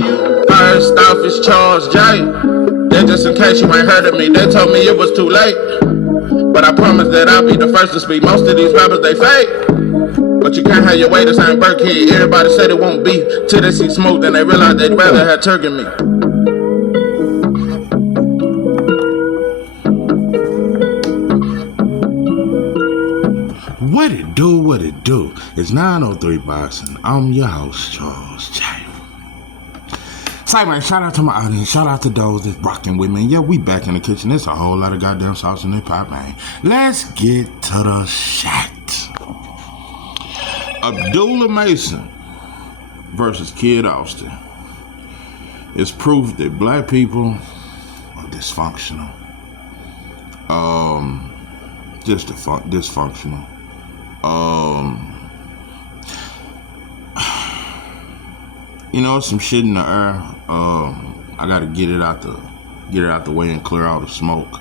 First off, it's Charles J. That just in case you ain't heard of me, they told me it was too late. But I promise that I'll be the first to speak. Most of these rappers, they fake. But you can't have your way, this ain't Burkhead. Everybody said it won't be till they see smoke, then they realize they'd rather have turkey meat. What it do, what it do? It's 903 Boxing. I'm your host, Charles J. Say, man, shout out to my audience. Shout out to those that's rocking with me. Yeah, we back in the kitchen. There's a whole lot of goddamn sauce in the pot, man. Let's get to the shot. Abdullah Mason versus Kid Austin. It's proof that black people are dysfunctional. Just dysfunctional. You know, some shit in the air. I gotta get it out the way and clear out the smoke.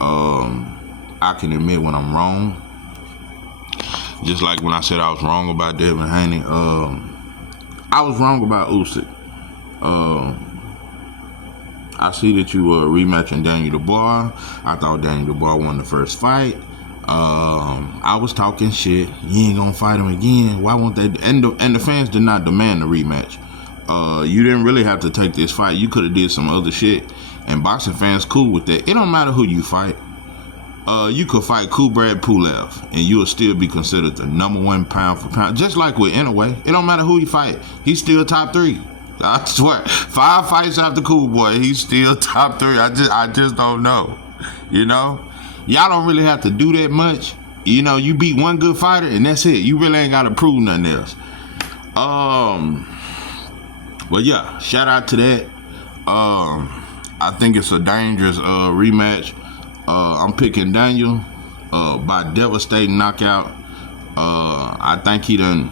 I can admit when I'm wrong. Just like when I said I was wrong about Devin Haney. I was wrong about Usyk. I see that you were rematching Daniel Dubois. I thought Daniel Dubois won the first fight. I was talking shit. You ain't gonna fight him again. Why won't they? And the fans did not demand a rematch. You didn't really have to take this fight. You could have did some other shit. And boxing fans cool with that. It don't matter who you fight. You could fight Kubrat Pulev and you'll still be considered the #1 pound for pound. Just like with Inouye. It don't matter who you fight. He's still top 3. I swear. 5 fights after Cool Boy, he's still top 3. I just don't know. You know? Y'all don't really have to do that much. You know, you beat one good fighter and that's it. You really ain't got to prove nothing else. Well, yeah, shout out to that. I think it's a dangerous rematch. I'm picking Daniel by devastating knockout. I think he done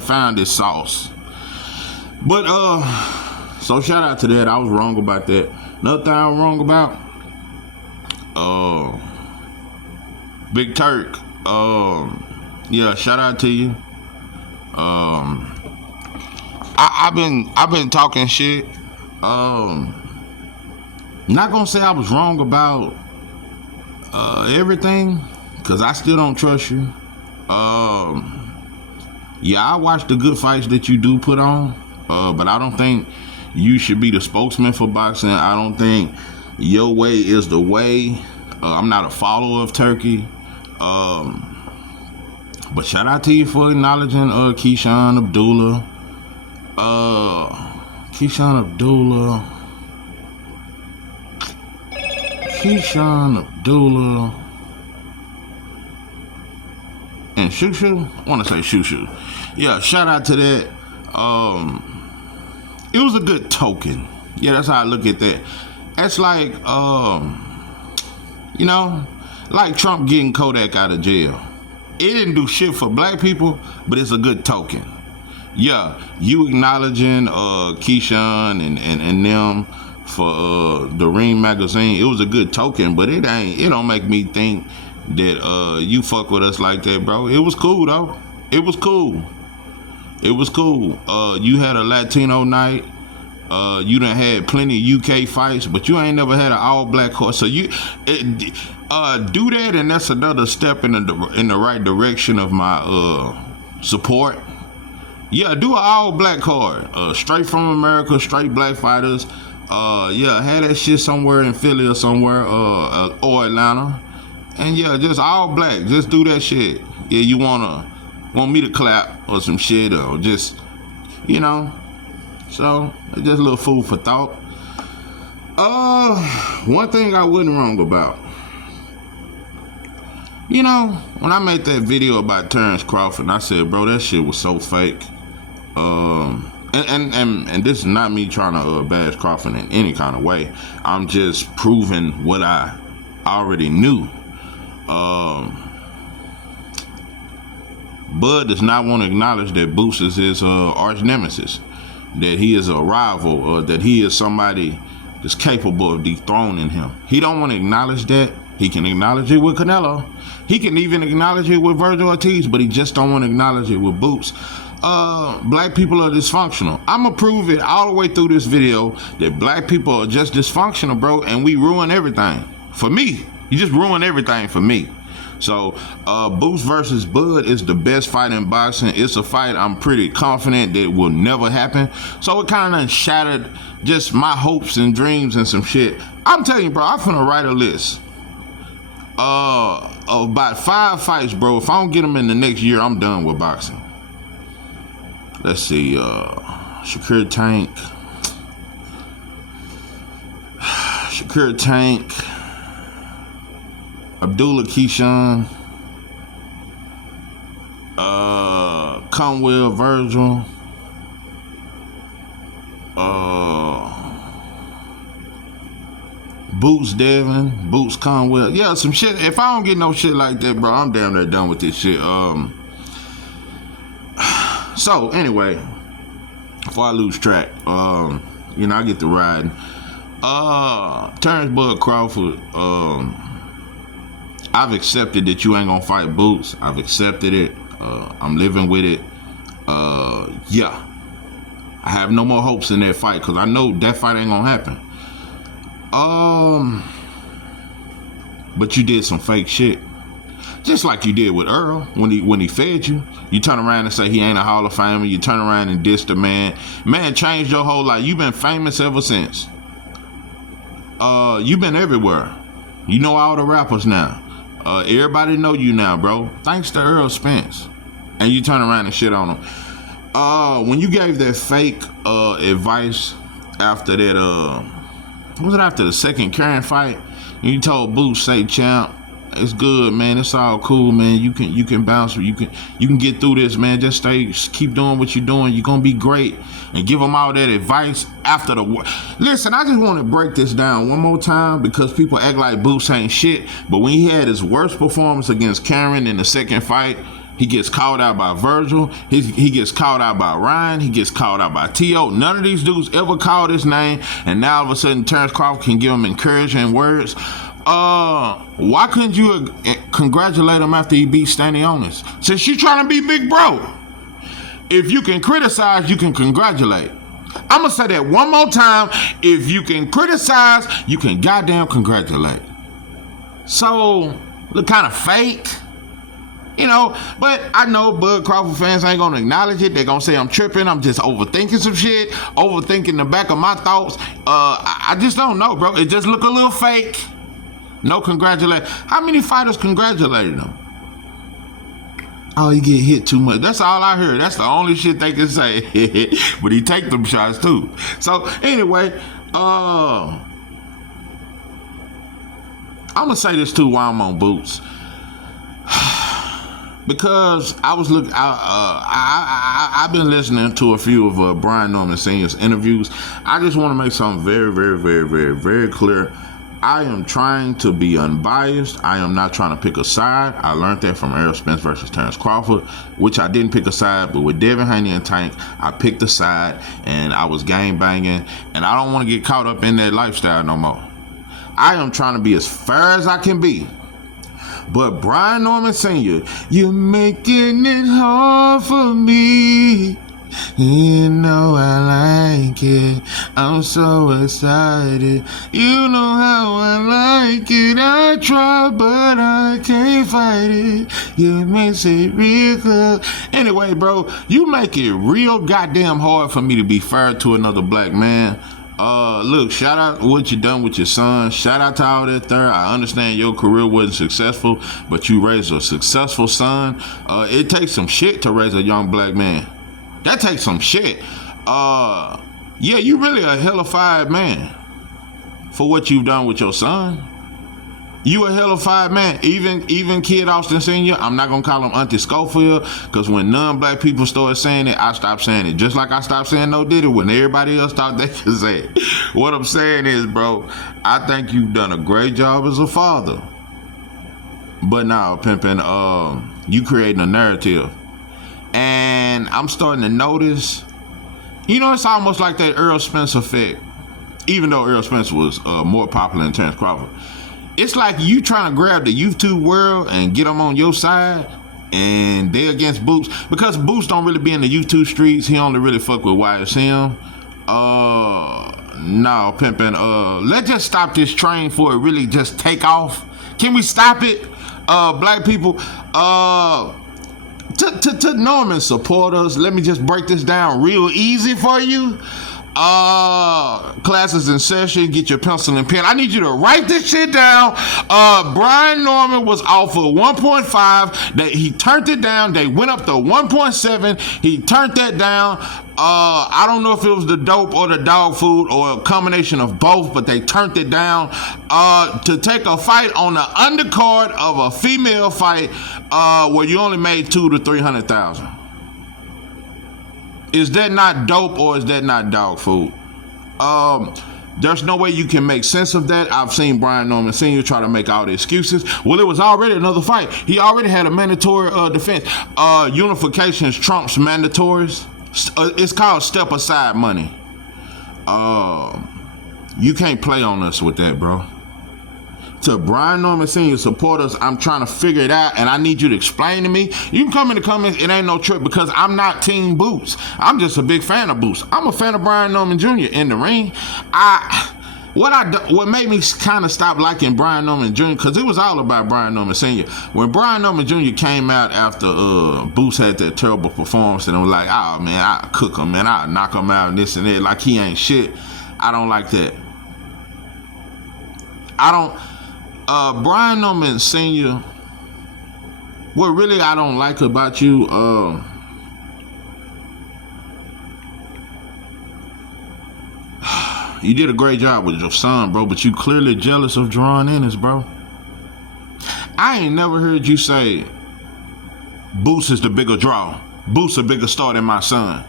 found his sauce. But so shout out to that. I was wrong about that. Another thing I'm wrong about, Big Turk. Yeah, shout out to you. I've been talking shit. Not gonna say I was wrong about everything, cause I still don't trust you. Yeah, I watch the good fights that you do put on, but I don't think you should be the spokesman for boxing. I don't think your way is the way. I'm not a follower of Turkey. But shout out to you for acknowledging Keyshawn Abdullah. Keyshawn Abdullah and Shushu. I want to say Shushu. Yeah, shout out to that. It was a good token. Yeah, that's how I look at that. That's like, you know, like Trump getting Kodak out of jail. It didn't do shit for black people, but it's a good token. Yeah, you acknowledging Keyshawn and them for the Ring magazine, it was a good token, but it don't make me think that you fuck with us like that, bro. It was cool though. It was cool. You had a Latino night. You done had plenty of UK fights, but you ain't never had an all black horse. So you do that, and that's another step in the right direction of my support. Yeah, do an all black card, straight from America, straight black fighters. Yeah, have that shit somewhere in Philly or somewhere, or Atlanta, and yeah, just all black. Just do that shit. Yeah, you want me to clap or some shit, or just, you know. So just a little food for thought. One thing I wasn't wrong about. You know, when I made that video about Terrence Crawford, I said, bro, that shit was so fake. And this is not me trying to bash Crawford in any kind of way. I'm just proving what I already knew. Bud does not want to acknowledge that Boots is his arch nemesis, that he is a rival, or that he is somebody that's capable of dethroning him. He don't want to acknowledge that. He can acknowledge it with Canelo. He can even acknowledge it with Virgil Ortiz, but he just don't want to acknowledge it with Boots. black people are dysfunctional. I'ma prove it all the way through this video that black people are just dysfunctional, bro, and we ruin everything. For me, you just ruin everything for me. So, Boots versus Bud is the best fight in boxing. It's a fight I'm pretty confident that will never happen. So it kind of shattered just my hopes and dreams and some shit. I'm telling you, bro, I'm finna write a list of about 5 fights, bro. If I don't get them in the next year, I'm done with boxing. Let's see, Shakur Tank, Abdullah Keyshawn, Conwell Virgil, Boots Devin, Boots Conwell. Yeah, some shit. If I don't get no shit like that, bro, I'm damn near done with this shit. So anyway, before I lose track, you know, I get to riding. Terrence Bud Crawford, I've accepted that you ain't gonna fight Boots. I've accepted it. I'm living with it. Yeah. I have no more hopes in that fight because I know that fight ain't gonna happen. But you did some fake shit. Just like you did with Earl when he fed you. You turn around and say he ain't a Hall of Famer. You turn around and diss the man. Man changed your whole life. You've been famous ever since. You've been everywhere. You know all the rappers now. Everybody know you now, bro. Thanks to Earl Spence. And you turn around and shit on him. When you gave that fake advice after that, was it after the second Karen fight? You told Boots, say, champ, it's good, man. It's all cool, man. You can bounce. You can get through this, man. Just keep doing what you're doing. You're gonna be great. And give them all that advice after the war. Listen, I just want to break this down one more time because people act like Boots ain't shit. But when he had his worst performance against Karen in the second fight, he gets called out by Virgil. He gets called out by Ryan. He gets called out by T.O. None of these dudes ever called his name. And now all of a sudden, Terrence Crawford can give him encouraging words. Why couldn't you congratulate him after he beat Stanionis? Since you trying to be big bro. If you can criticize, you can congratulate. I'm going to say that one more time. If you can criticize, you can goddamn congratulate. So, look kind of fake. You know, but I know Bud Crawford fans ain't gonna acknowledge it. They're gonna say I'm tripping. I'm just overthinking some shit, overthinking the back of my thoughts. I just don't know, bro. It just look a little fake. No congratulate. How many fighters congratulated him? Oh, he get hit too much. That's all I heard. That's the only shit they can say. But he take them shots too. So anyway, I'm gonna say this too while I'm on Boots. Because I was looking, I've been listening to a few of Brian Norman Sr.'s interviews. I just want to make something very, very, very, very, very clear. I am trying to be unbiased. I am not trying to pick a side. I learned that from Errol Spence versus Terrence Crawford, which I didn't pick a side, but with Devin Haney and Tank, I picked a side, and I was gang banging, and I don't want to get caught up in that lifestyle no more. I am trying to be as fair as I can be. But Brian Norman Sr., you're making it hard for me. You know I like it. I'm so excited. You know how I like it. I try, but I can't fight it. You makes it real clear. Anyway, bro, you make it real goddamn hard for me to be fair to another black man. Look, shout out what you done with your son. Shout out to all that there. I understand your career wasn't successful, but you raised a successful son. It takes some shit to raise a young black man. That takes some shit. Yeah, you really a hellified man for what you've done with your son. You a hellified man. Even Kid Austin Sr., I'm not gonna call him Auntie Schofield, because when non-black people started saying it, I stopped saying it. Just like I stopped saying no did it when everybody else thought they could say it. What I'm saying is, bro, I think you've done a great job as a father. But now, pimpin', you creating a narrative. And I'm starting to notice, you know, it's almost like that Earl Spence effect. Even though Earl Spence was more popular than Terrence Crawford. It's like you trying to grab the YouTube world and get them on your side, and they against Boots because Boots don't really be in the YouTube streets. He only really fuck with YSM. No, pimpin'. Let's just stop this train before it really just take off. Can we stop it? Black people, to Norman supporters, let me just break this down real easy for you. Classes in session, get your pencil and pen. I need you to write this shit down. Brian Norman was offered 1.5. That he turned it down. They went up to 1.7. He turned that down. I don't know if it was the dope or the dog food or a combination of both, but they turned it down to take a fight on the undercard of a female fight where you only made $200,000 to $300,000. Is that not dope or is that not dog food? There's no way you can make sense of that. I've seen Brian Norman Sr. try to make all the excuses. Well, it was already another fight. He already had a mandatory defense. Unifications trumps mandatories. It's called step aside money. You can't play on us with that, bro. To Brian Norman Sr. supporters, I'm trying to figure it out, and I need you to explain to me. You can come in the comments, it ain't no trip, because I'm not Team Boots. I'm just a big fan of Boots. I'm a fan of Brian Norman Jr. in the ring. What made me kind of stop liking Brian Norman Jr., because it was all about Brian Norman Sr. When Brian Norman Jr. came out after Boots had that terrible performance, and it was like, oh man, I'll cook him, man, I'll knock him out and this and that, like he ain't shit. I don't like that. Brian Norman Sr., what really I don't like about you, you did a great job with your son, bro, but you clearly jealous of Jerron Ennis, bro. I ain't never heard you say Boots is the bigger draw. Boots a bigger star than my son.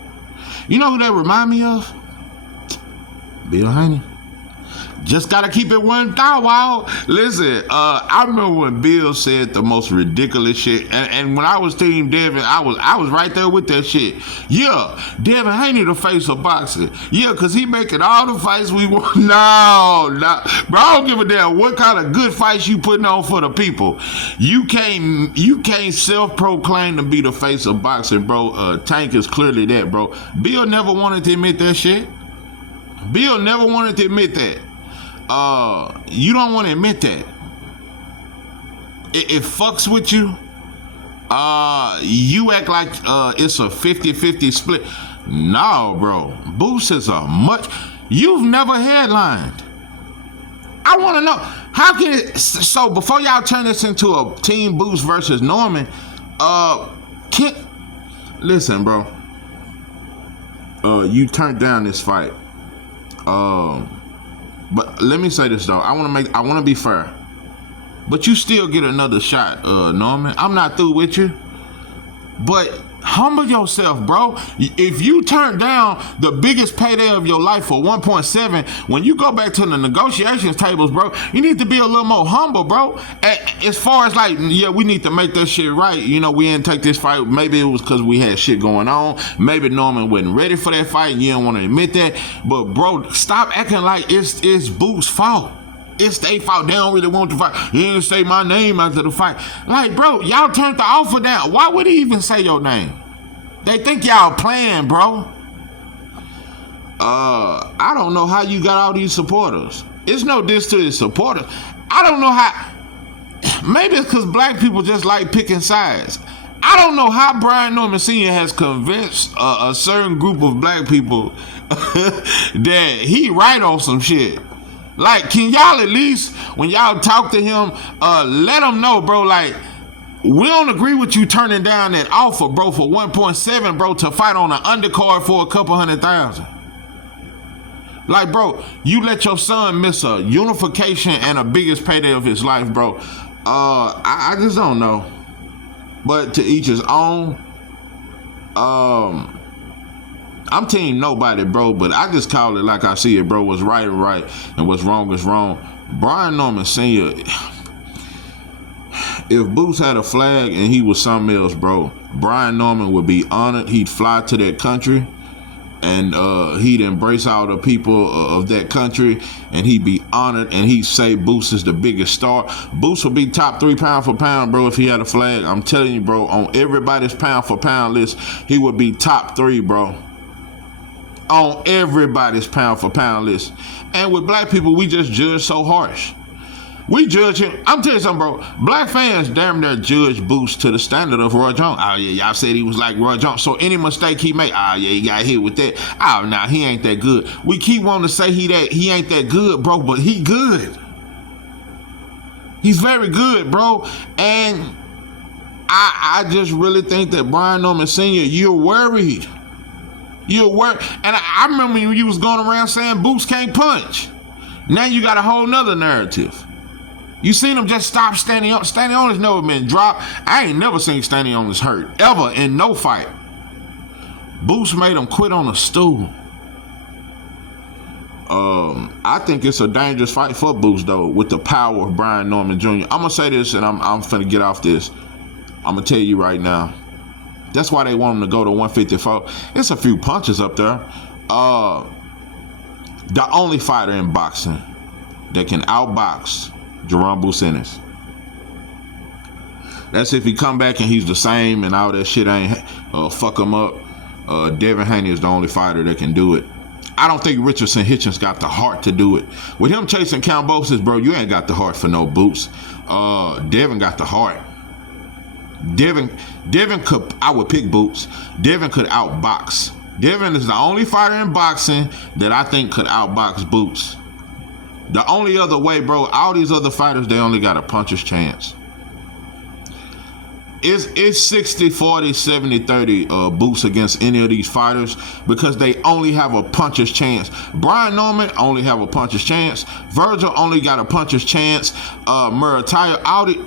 You know who that remind me of? Bill Haney. Just gotta keep it 1,000. Listen, I remember when Bill said the most ridiculous shit, and when I was Team Devin, I was right there with that shit. Yeah, Devin Haney the face of boxing. Yeah, cause he making all the fights we want. No, bro, I don't give a damn what kind of good fights you putting on for the people. You can't self-proclaim to be the face of boxing, bro. Tank is clearly that, bro. Bill never wanted to admit that shit. Bill never wanted to admit that. You don't want to admit that. It fucks with you. You act like it's a 50-50 split. No, bro. Boots is a much. You've never headlined. I want to know how can it. So before y'all turn this into a Team Boots versus Norman, listen, bro. You turned down this fight. But let me say this though. I want to be fair. But you still get another shot, Norman. I'm not through with you. But humble yourself, bro. If you turn down the biggest payday of your life for 1.7, when you go back to the negotiations tables, bro, you need to be a little more humble, bro. As far as like, yeah, we need to make that shit right. You know, we didn't take this fight. Maybe it was because we had shit going on. Maybe Norman wasn't ready for that fight and you don't want to admit that. But bro, stop acting like it's Boots' fault. It's their fault. They don't really want to fight. He didn't say my name after the fight. Like, bro, y'all turned the offer down. Why would he even say your name? They think y'all playing, bro. I don't know how you got all these supporters. It's no diss to his supporters. I don't know how. Maybe it's because black people just like picking sides. I don't know how Brian Norman Sr. has convinced a certain group of black people that he right on some shit. Like, can y'all at least, when y'all talk to him, let him know, bro, like, we don't agree with you turning down that offer, bro, for 1.7, bro, to fight on an undercard for a couple $100,000. Like, bro, you let your son miss a unification and a biggest payday of his life, bro. I just don't know. But to each his own. I'm team nobody, bro, but I just call it like I see it, bro. What's right is right, and what's wrong is wrong. Brian Norman Sr., if Boots had a flag and he was something else, bro, Brian Norman would be honored. He'd fly to that country and he'd embrace all the people of that country, and he'd be honored, and he'd say Boots is the biggest star. Boots would be top 3 pound for pound, bro, if he had a flag. I'm telling you, bro, on everybody's pound for pound list, he would be top 3, bro. On everybody's pound for pound list. And with black people, we just judge so harsh. We judge him. I'm telling you something, bro. Black fans damn near judge Boots to the standard of Roy Jones. Oh, yeah, y'all said he was like Roy Jones. So any mistake he made, oh, yeah, he got hit with that. Oh, nah, he ain't that good. We keep wanting to say he ain't that good, bro, but he good. He's very good, bro. And I just really think that Brian Norman Sr., you're worried. You're worried. And I remember when you was going around saying Boots can't punch. Now you got a whole nother narrative. You seen him just stop standing on. Standing on has never been dropped. I ain't never seen standing on is hurt. Ever in no fight. Boots made him quit on a stool. I think it's a dangerous fight for Boots, though, with the power of Brian Norman Jr. I'm going to say this, and I'm finna get off this. I'm going to tell you right now. That's why they want him to go to 154. It's a few punches up there. The only fighter in boxing that can outbox Jerome Bucenis. That's if he come back and he's the same and all that shit ain't fuck him up. Devin Haney is the only fighter that can do it. I don't think Richardson Hitchens got the heart to do it. With him chasing Kambosos, bro, you ain't got the heart for no Boots. Devin got the heart. Devin could, I would pick Boots. Devin could outbox. Devin is the only fighter in boxing that I think could outbox Boots. The only other way, bro, all these other fighters, they only got a puncher's chance. It's 60, 40, 70, 30 Boots against any of these fighters because they only have a puncher's chance. Brian Norman only have a puncher's chance. Virgil only got a puncher's chance. Murataya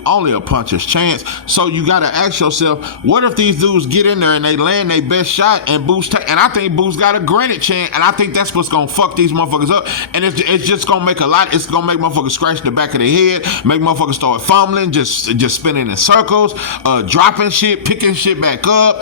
only a puncher's chance. So you got to ask yourself, what if these dudes get in there and they land their best shot and Boots and I think Boots got a granted chance, and I think that's what's going to fuck these motherfuckers up. And it's just going to make it's going to make motherfuckers scratch the back of their head, make motherfuckers start fumbling, just spinning in circles, dropping shit, picking shit back up,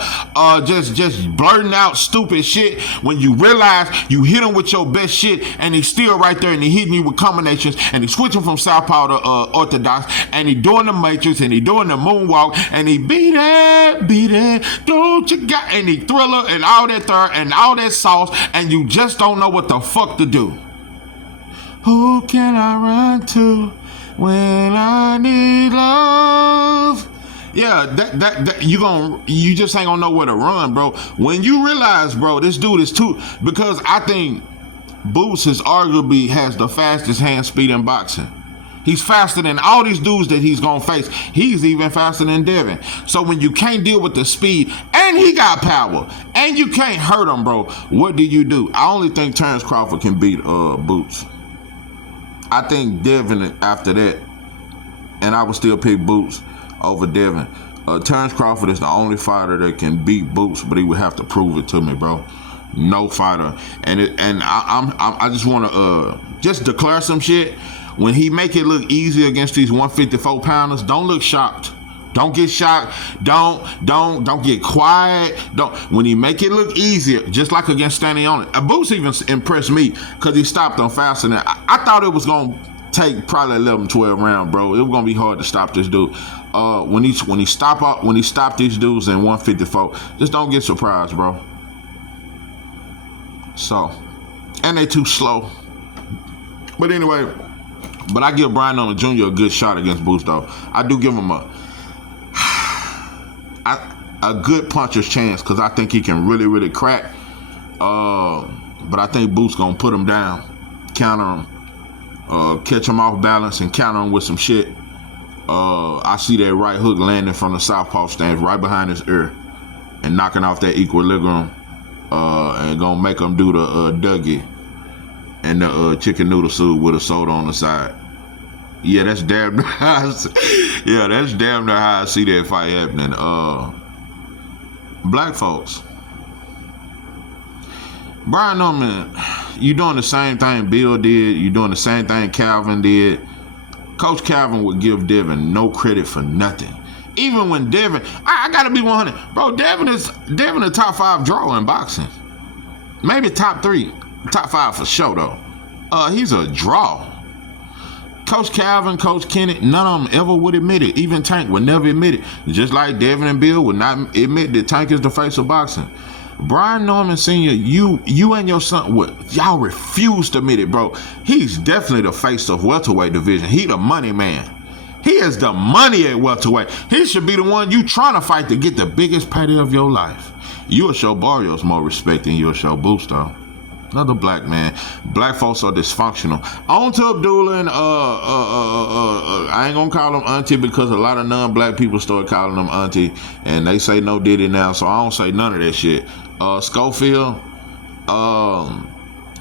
just blurting out stupid shit when you realize you hit him with your best shit and he's still right there and he hitting you with combinations and he's switching from southpaw to orthodox and he doing the matrix and he doing the moonwalk and he beat it, don't you got, and he thriller and all that third and all that sauce and you just don't know what the fuck to do. Who can I run to when I need love? Yeah, that you just ain't gonna know where to run, bro. When you realize, bro, this dude is too, because I think Boots is arguably has the fastest hand speed in boxing. He's faster than all these dudes that he's gonna face. He's even faster than Devin. So when you can't deal with the speed and he got power and you can't hurt him, bro, what do? I only think Terrence Crawford can beat Boots. I think Devin after that, and I would still pick Boots over Devin. Terrence Crawford is the only fighter that can beat Boots, but he would have to prove it to me, bro. No fighter. And I just want to just declare some shit. When he make it look easy against these 154 pounders, don't look shocked. Don't get shocked. Don't get quiet. When he make it look easier, just like against Standing on It. Boots even impressed me because he stopped on faster than I thought it was gonna take probably 11, 12 rounds, bro. It was gonna be hard to stop this dude. When he stopped these dudes in 154, just don't get surprised, bro. So, and they too slow. But anyway, I give Brian Norman Jr. a good shot against Boots, though. I do give him a good puncher's chance because I think he can really, really crack. But I think Boots gonna put him down, counter him, catch him off balance and counter him with some shit. I see that right hook landing from the southpaw stance right behind his ear and knocking off that equilibrium and gonna make him do the Dougie and the chicken noodle soup with a soda on the side. Yeah, that's damn near how I see that fight happening. Black folks, Brian Norman, you doing the same thing Bill did. You doing the same thing Calvin did. Coach Calvin would give Devin no credit for nothing. Even when Devin, I gotta be 100, bro. Devin a top 5 draw in boxing. Maybe top 3, top 5 for sure though. He's a draw. Coach Calvin, Coach Kennedy, none of them ever would admit it. Even Tank would never admit it. Just like Devin and Bill would not admit that Tank is the face of boxing. Brian Norman Sr., you and your son, y'all refuse to admit it, bro. He's definitely the face of welterweight division. He the money man. He is the money at welterweight. He should be the one you trying to fight to get the biggest payday of your life. You'll show Barrios more respect than you'll show Boots, though. Another black man. Black folks are dysfunctional. On to Abdullah and I ain't gonna call him auntie because a lot of non-black people start calling him auntie and they say no diddy now, so I don't say none of that shit. Schofield,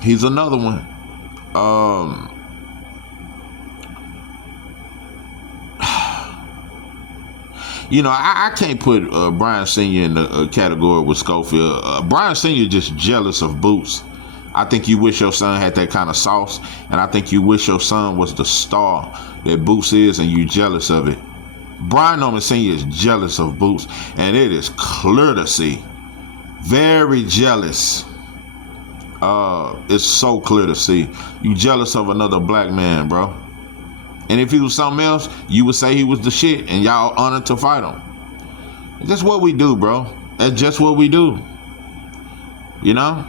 he's another one. You know, I can't put Brian Sr. in the category with Schofield. Brian Sr. just jealous of Boots. I think you wish your son had that kind of sauce, and I think you wish your son was the star that Boots is, and you jealous of it. Brian Norman Sr. is jealous of Boots, and it is clear to see. Very jealous. It's so clear to see. You jealous of another black man, bro. And if he was something else, you would say he was the shit, and y'all honored to fight him. That's what we do, bro. That's just what we do. You know?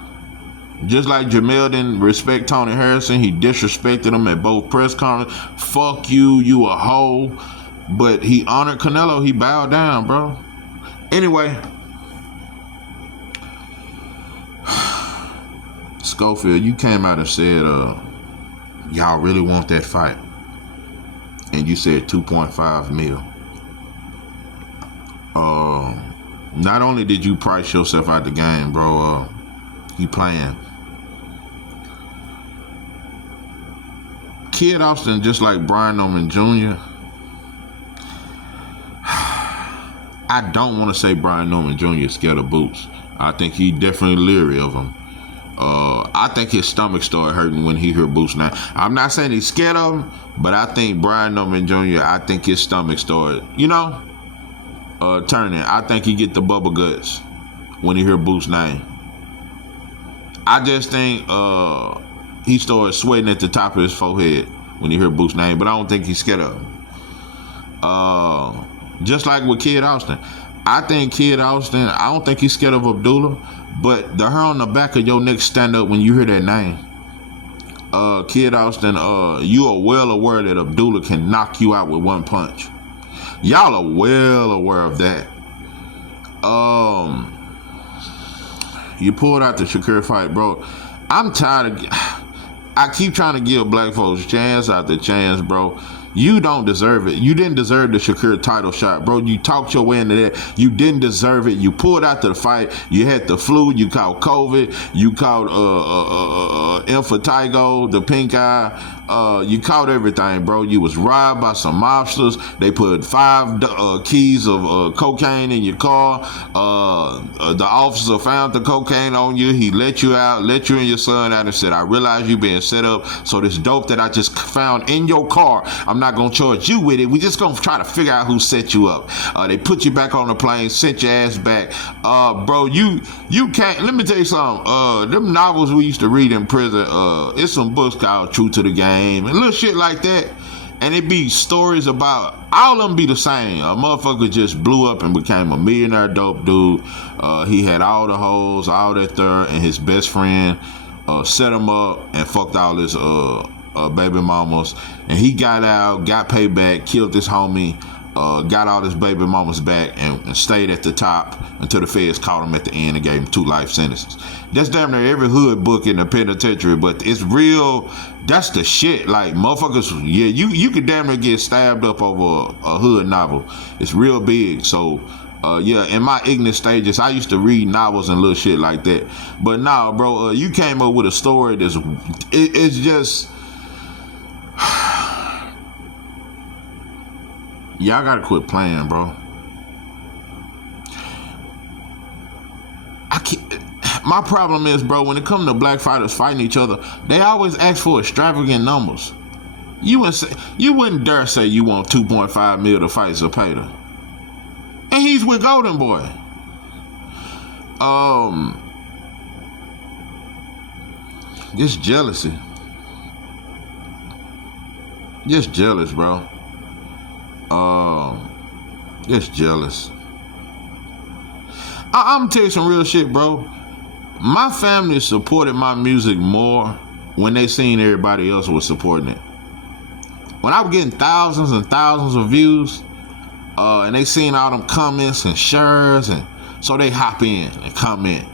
Just like Jamel didn't respect Tony Harrison, he disrespected him at both press conferences. Fuck you, you a hoe. But he honored Canelo, he bowed down, bro. Anyway. Schofield, you came out and said, y'all really want that fight. And you said 2.5 mil. Not only did you price yourself out the game, bro, you playing. Kid Austin, just like Brian Norman Jr., I don't want to say Brian Norman Jr. is scared of Boots. I think he definitely leery of him. I think his stomach started hurting when he heard Boots now. I'm not saying he's scared of him, but I think Brian Norman Jr., I think his stomach started, turning. I think he get the bubble guts when he hear Boots' name. I just think he started sweating at the top of his forehead when he heard Boots' name, but I don't think he's scared of him. Just like with Kid Austin. I think Kid Austin, I don't think he's scared of Abdullah, but the hair on the back of your neck stand up when you hear that name. Kid Austin, you are well aware that Abdullah can knock you out with one punch. Y'all are well aware of that. You pulled out the Shakur fight, bro. I'm tired of... I keep trying to give black folks chance after chance, bro. You don't deserve it. You didn't deserve the Shakur title shot, bro. You talked your way into that. You didn't deserve it. You pulled out to the fight. You had the flu. You caught COVID. You caught impetigo, the pink eye. You caught everything, bro. You was robbed by some mobsters. They put 5 keys of cocaine in your car. The officer found the cocaine on you. He let you out, let you and your son out and said, I realize you being set up. So this dope that I just found in your car, I'm not going to charge you with it. We just going to try to figure out who set you up. They put you back on the plane, sent your ass back. Bro, you can't, let me tell you something. Them novels we used to read in prison, it's some books called True to the Game and little shit like that. And it be stories about, all of them be the same. A motherfucker just blew up and became a millionaire dope dude. He had all the hoes, all that there, and his best friend set him up and fucked all his baby mamas. And he got out, got paid back, killed this homie, got all his baby mamas back and stayed at the top until the feds caught him at the end and gave him 2 life sentences. That's damn near every hood book in the penitentiary, but it's real. That's the shit. Like, motherfuckers, yeah, you could damn near get stabbed up over a hood novel. It's real big. So, yeah, in my ignorant stages, I used to read novels and little shit like that. But nah, bro, you came up with a story that's, it's just, y'all gotta quit playing, bro. My problem is, bro, when it comes to black fighters fighting each other, they always ask for extravagant numbers. You wouldn't dare say you want 2.5 mil to fight Zepeda. And he's with Golden Boy. Just jealousy. Just jealous, bro. Just jealous. I'm gonna tell you some real shit, bro. My family supported my music more when they seen everybody else was supporting it. When I was getting thousands and thousands of views, and they seen all them comments and shares, and so they hop in and comment.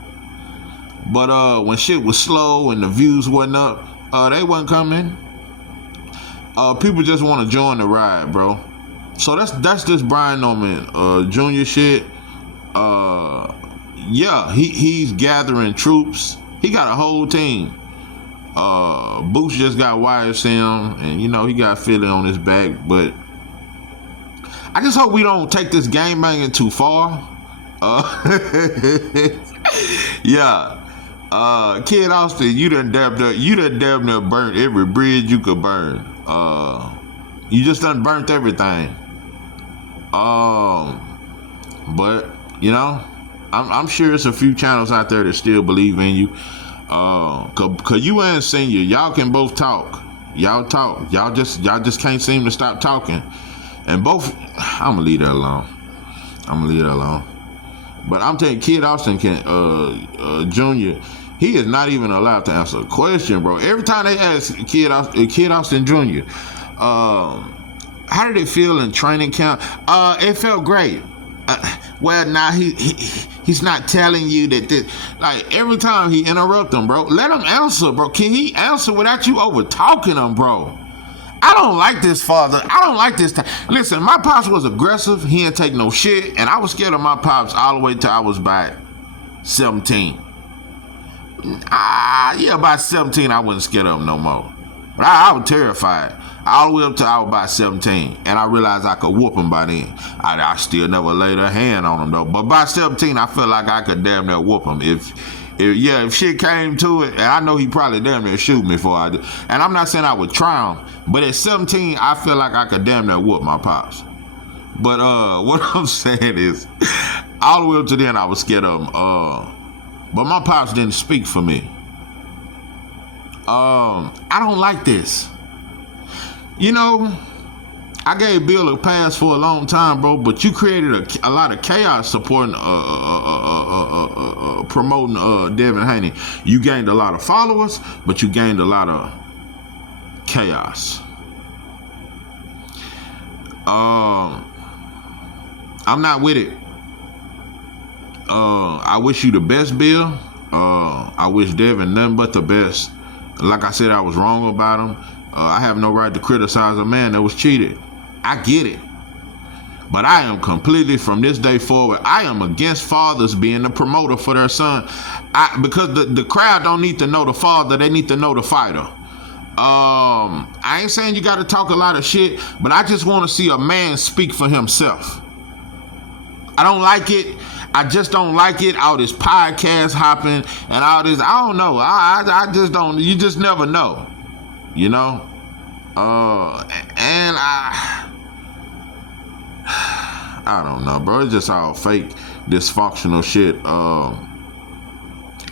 But when shit was slow and the views wasn't up, they wasn't coming. People just want to join the ride, bro. So that's this Brian Norman Jr. shit. Yeah, he's gathering troops. He got a whole team. Boots just got YSM, and you know he got Philly on his back. But I just hope we don't take this game banging too far. Yeah. Kid Austin, you done damn near burnt every bridge you could burn. You just done burnt everything. But you know, I'm sure there's a few channels out there that still believe in you. Cause you and Senior, y'all can both talk. Y'all talk. Y'all just can't seem to stop talking. And both, I'ma leave that alone. But I'm telling you, Kid Austin Jr., he is not even allowed to answer a question, bro. Every time they ask Kid Austin Jr., how did it feel in training camp? It felt great. Well, now he's not telling you that this. Like, every time he interrupt him, bro, let him answer, bro. Can he answer without you over talking him, bro? I don't like this father. I don't like this time. Listen, my pops was aggressive. He didn't take no shit. And I was scared of my pops all the way till I was about 17. Yeah, about 17, I wasn't scared of him no more. But I was terrified. All the way up till I was about 17. And I realized I could whoop him by then. I still never laid a hand on him, though. But by 17, I felt like I could damn near whoop him. If shit came to it, and I know he probably damn near shoot me before I did. And I'm not saying I would try him, but at 17, I feel like I could damn near whoop my pops. But what I'm saying is, all the way up to then, I was scared of him. But my pops didn't speak for me. I don't like this. You know, I gave Bill a pass for a long time, bro, but you created a lot of chaos supporting, promoting Devin Haney. You gained a lot of followers, but you gained a lot of chaos. I'm not with it. I wish you the best, Bill. I wish Devin nothing but the best. Like I said, I was wrong about him. I have no right to criticize a man that was cheated. I get it. But I am completely, from this day forward, I am against fathers being the promoter for their son. Because the crowd don't need to know the father, they need to know the fighter. I ain't saying you got to talk a lot of shit, but I just want to see a man speak for himself. I don't like it. I just don't like it. All this podcast hopping and all this. I don't know. I just don't. You just never know. You know? And I don't know, bro. It's just all fake, dysfunctional shit.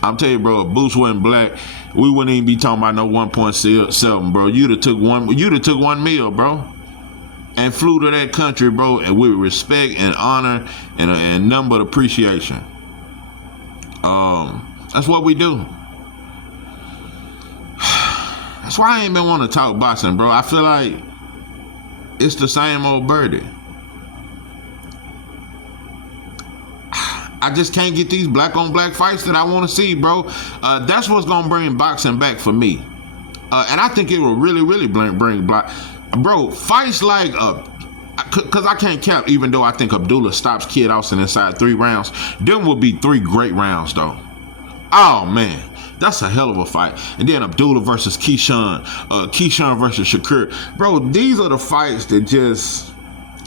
I'm telling you, bro, if Boots wasn't black, we wouldn't even be talking about no 1.7, bro. You'd have took $1 million, bro, and flew to that country, bro, and with respect and honor and nothing but appreciation. That's what we do. That's why I ain't been wanting to talk boxing, bro. I feel like it's the same old birdie. I just can't get these black on black fights that I want to see, bro. That's what's gonna bring boxing back for me, and I think it will really, really bring black, bro. Fights like because I can't cap. Even though I think Abdullah stops Kid Austin inside 3 rounds, them will be 3 great rounds, though. Oh man, that's a hell of a fight. And then Abdullah versus Keyshawn, Keyshawn versus Shakur, bro. These are the fights that just.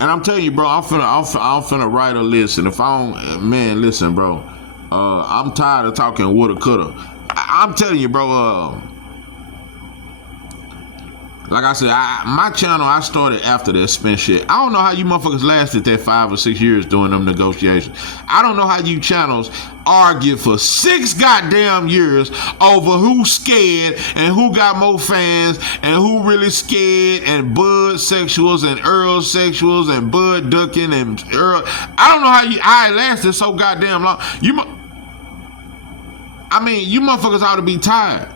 And I'm telling you, bro, I'm finna write a list. And if I don't, man, listen, bro, I'm tired of talking woulda, coulda. I'm telling you, bro, Like I said, my channel, I started after that spin shit. I don't know how you motherfuckers lasted that 5 or 6 years doing them negotiations. I don't know how you channels argued for 6 goddamn years over who's scared and who got more fans and who really scared and Bud sexuals and Earl sexuals and Bud ducking and Earl. I don't know how I lasted so goddamn long. You motherfuckers ought to be tired.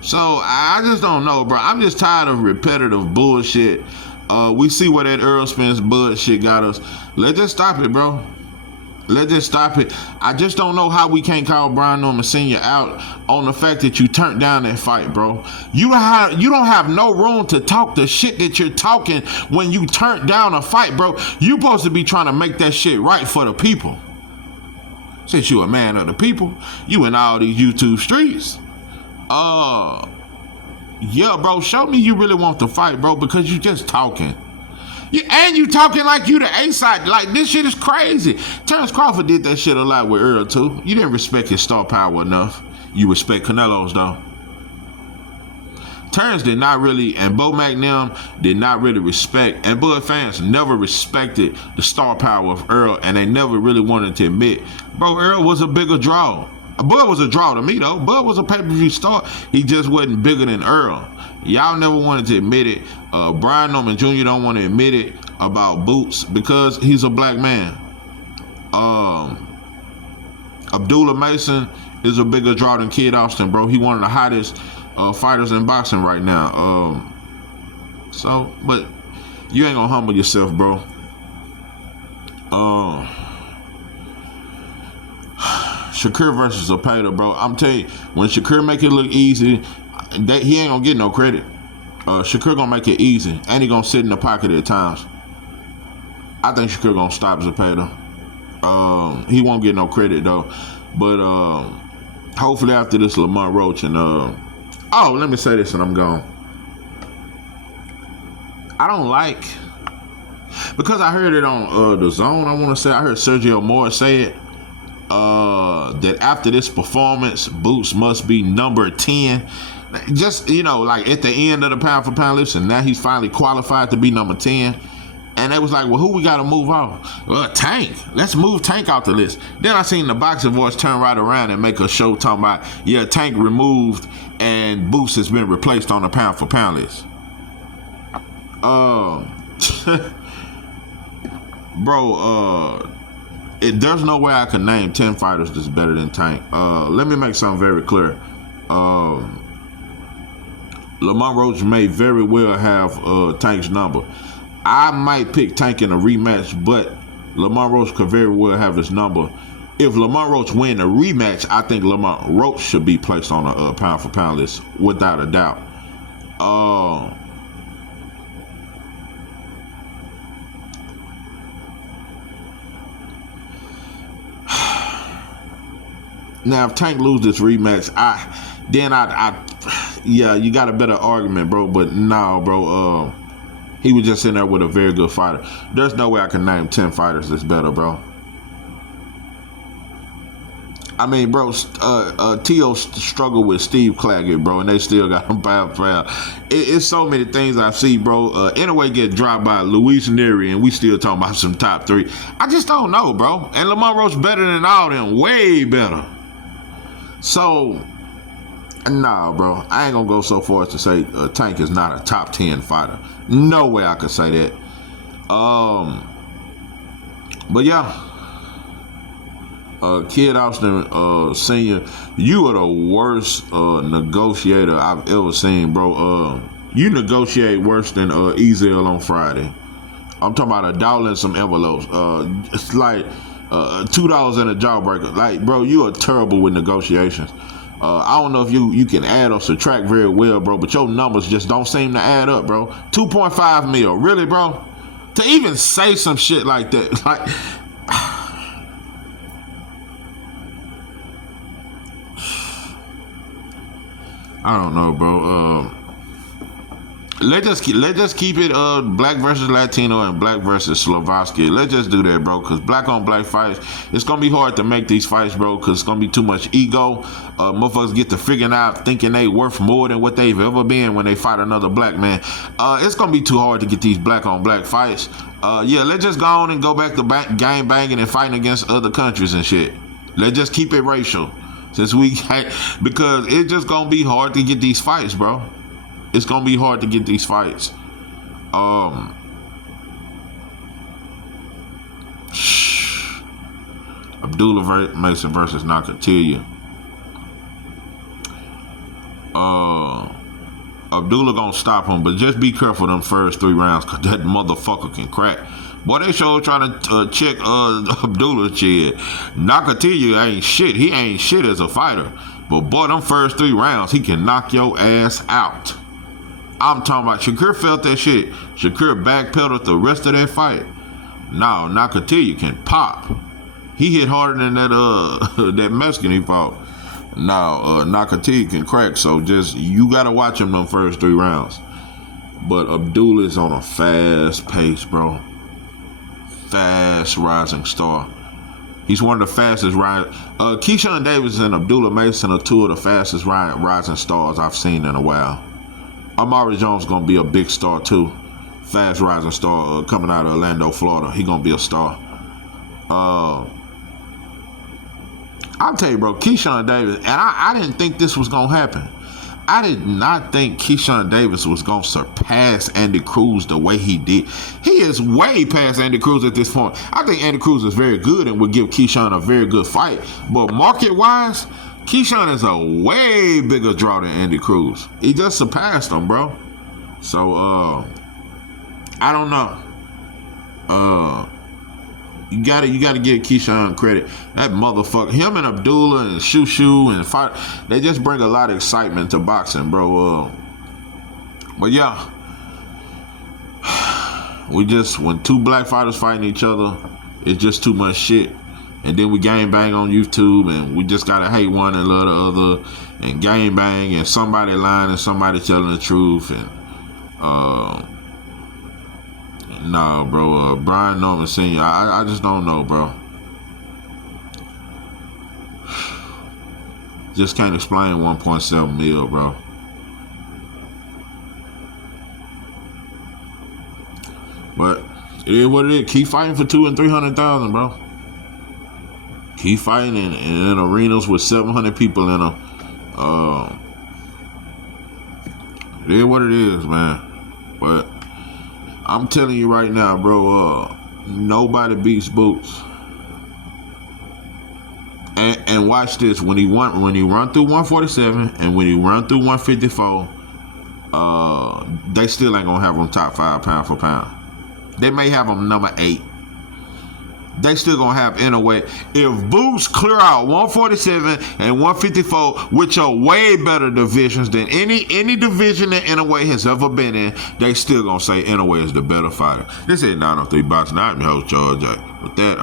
So I just don't know, bro. I'm just tired of repetitive bullshit. We see where that Earl Spence Bud shit got us. Let's just stop it, bro. Let's just stop it. I just don't know how we can't call Brian Norman Sr. out on the fact that you turned down that fight, bro. You don't have no room to talk the shit that you're talking when you turned down a fight, bro. You supposed to be trying to make that shit right for the people. Since you a man of the people, you in all these YouTube streets. Yeah, bro, show me you really want to fight, bro, because you just talking. You talking like you the A-side. Like, this shit is crazy. Terrence Crawford did that shit a lot with Earl, too. You didn't respect his star power enough. You respect Canelo's, though. Terrence did not really, and Bo McNam did not really respect, and Bud fans never respected the star power of Earl, and they never really wanted to admit, bro, Earl was a bigger draw. Bud was a draw to me, though. Bud was a pay-per-view star. He just wasn't bigger than Earl. Y'all never wanted to admit it. Brian Norman Jr. don't want to admit it about Boots because he's a black man. Abdullah Mason is a bigger draw than Kid Austin, bro. He one of the hottest fighters in boxing right now. But you ain't gonna humble yourself, bro. Shakur versus Zepeda, bro. I'm telling you, when Shakur make it look easy, he ain't gonna get no credit. Shakur gonna make it easy, and he gonna sit in the pocket at times. I think Shakur gonna stop Zepeda. He won't get no credit though. But hopefully after this, Lamont Roach and let me say this and I'm gone. I don't like, because I heard it on the Zone. I want to say I heard Sergio Moore say it. That after this performance, Boots must be number 10. Just, like at the end of the pound for pound list, and now he's finally qualified to be number 10. And they was like, well, who we got to move off? Well, Tank. Let's move Tank off the list. Then I seen the boxing voice turn right around and make a show talking about, yeah, Tank removed and Boots has been replaced on the pound for pound list. Bro, there's no way I can name 10 fighters that's better than Tank. Let me make something very clear. Lamont Roach may very well have Tank's number. I might pick Tank in a rematch, but Lamont Roach could very well have his number. If Lamont Roach win a rematch, I think Lamont Roach should be placed on a pound for pound list, without a doubt. Now, if Tank loses this rematch, you got a better argument, bro. But no, bro. He was just in there with a very good fighter. There's no way I can name 10 fighters that's better, bro. I mean, bro, T.O. struggled with Steve Claggett, bro, and they still got him pound for pound. It's so many things I see, bro. Anyway, get dropped by Luis Neri, and we still talking about some top 3. I just don't know, bro. And Lamont Roach better than all them, way better. So, nah, bro. I ain't gonna go so far as to say Tank is not a top 10 fighter. No way I could say that. But yeah. Kid Austin Sr., you are the worst negotiator I've ever seen, bro. You negotiate worse than Ezel on Friday. I'm talking about $1 and some envelopes. It's like $2 and a jawbreaker. Like, bro, you are terrible with negotiations. I don't know if you can add or subtract very well, bro, but your numbers just don't seem to add up, bro. 2.5 mil, really, bro? To even say some shit like that, like, I don't know, bro. let's just keep it black versus Latino and black versus Slovakia. Let's just do that, bro. Cause black on black fights, it's gonna be hard to make these fights, bro. Cause it's gonna be too much ego. Motherfuckers get to figuring out thinking they worth more than what they've ever been when they fight another black man. It's gonna be too hard to get these black on black fights. Yeah, let's just go on and go back to gang banging and fighting against other countries and shit. Let's just keep it racial, since because it's just gonna be hard to get these fights, bro. It's gonna be hard to get these fights. Abdullah Mason versus Nakatilia. Abdullah gonna stop him, but just be careful them first 3 rounds, cause that motherfucker can crack. Boy, they sure trying to check Abdullah's shit. Nakatilia ain't shit. He ain't shit as a fighter. But boy, them first 3 rounds, he can knock your ass out. I'm talking about Shakur felt that shit. Shakur backpedaled the rest of that fight. No, Nakatilia can pop. He hit harder than that that Mexican he fought. No, Nakatilia can crack. So just you gotta watch him them first 3 rounds. But Abdullah is on a fast pace, bro. Fast rising star. He's one of the fastest rising. Keyshawn Davis and Abdullah Mason are 2 of the fastest rising stars I've seen in a while. Amari Jones gonna be a big star too. Fast rising star coming out of Orlando, Florida. He gonna be a star. I'll tell you, bro, Keyshawn Davis, and I didn't think this was gonna happen. I did not think Keyshawn Davis was gonna surpass Andy Cruz the way he did. He is way past Andy Cruz at this point. I think Andy Cruz is very good and would give Keyshawn a very good fight. But market-wise, Keyshawn is a way bigger draw than Andy Cruz. He just surpassed him, bro. So, I don't know. You gotta give Keyshawn credit. That motherfucker, him and Abdullah and Shushu and fight, they just bring a lot of excitement to boxing, bro. But yeah, when 2 black fighters fighting each other, it's just too much shit. And then we gang bang on YouTube, and we just gotta hate one and love the other, and gang bang, and somebody lying and somebody telling the truth, and no, bro. Brian Norman Sr. I just don't know, bro. Just can't explain 1.7 mil, bro. But it is what it is. Keep fighting for 200,000 and 300,000, bro. Keep fighting in arenas with 700 people in them. It is what it is, man. But I'm telling you right now, bro, nobody beats Boots. And watch this. When he run through 147 and when he run through 154, they still ain't gonna have him top 5 pound for pound. They may have him number 8. They still gonna have Inoue. If Boots clear out 147 and 154, which are way better divisions than any division that Inoue has ever been in, they still gonna say Inoue is the better fighter. This is 903 Boxing. I'm your host, George. With that,